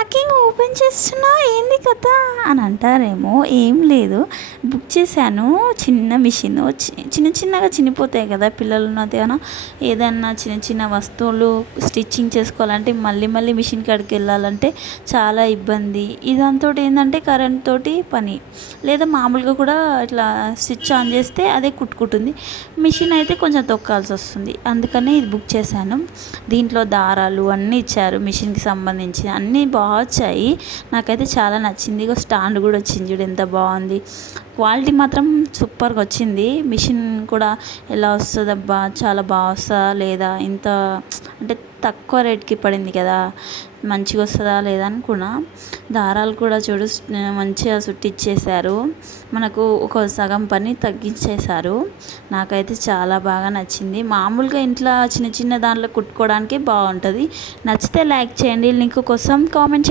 Packing open చేస్తున్నా ఏంది కథ అని అంటారేమో. ఏం లేదు, బుక్ చేశాను చిన్న మిషన్. చిన్న చిన్నగా చినిపోతాయి కదా పిల్లలు ఉన్నదేమైనా ఏదన్నా చిన్న చిన్న వస్తువులు స్టిచ్చింగ్ చేసుకోవాలంటే మళ్ళీ మళ్ళీ మిషన్ కాడికి వెళ్ళాలంటే చాలా ఇబ్బంది. ఇదంతా ఏంటంటే కరెంట్ తోటి పని, లేదా మామూలుగా కూడా ఇట్లా స్విచ్ ఆన్ చేస్తే అదే కుట్టుకుంటుంది. మిషన్ అయితే కొంచెం తొక్కాల్సి వస్తుంది. అందుకనే ఇది బుక్ చేశాను. దీంట్లో దారాలు అన్నీ ఇచ్చారు, మిషన్కి సంబంధించి అన్నీ బాగా వచ్చాయి. నాకైతే చాలా నచ్చింది. ఇగో స్టాండ్ కూడా వచ్చింది, చూడు ఎంత బాగుంది. క్వాలిటీ మాత్రం సూపర్గా వచ్చింది. మిషన్ కూడా ఎలా వస్తుందబ్బా, చాలా బాగా వస్తుందా లేదా, ఇంత అంటే తక్కువ రేట్కి పడింది కదా, మంచిగా వస్తుందా లేదా అనుకున్నా. దారాలు కూడా చూడు మంచిగా సుట్టిచ్చేశారు, మనకు ఒక సగం పని తగ్గించేశారు. నాకైతే చాలా బాగా నచ్చింది. మామూలుగా ఇంట్లో చిన్న చిన్న దాంట్లో కుట్టుకోవడానికి బాగుంటుంది. నచ్చితే లైక్ చేయండి, లింక్ కోసం కామెంట్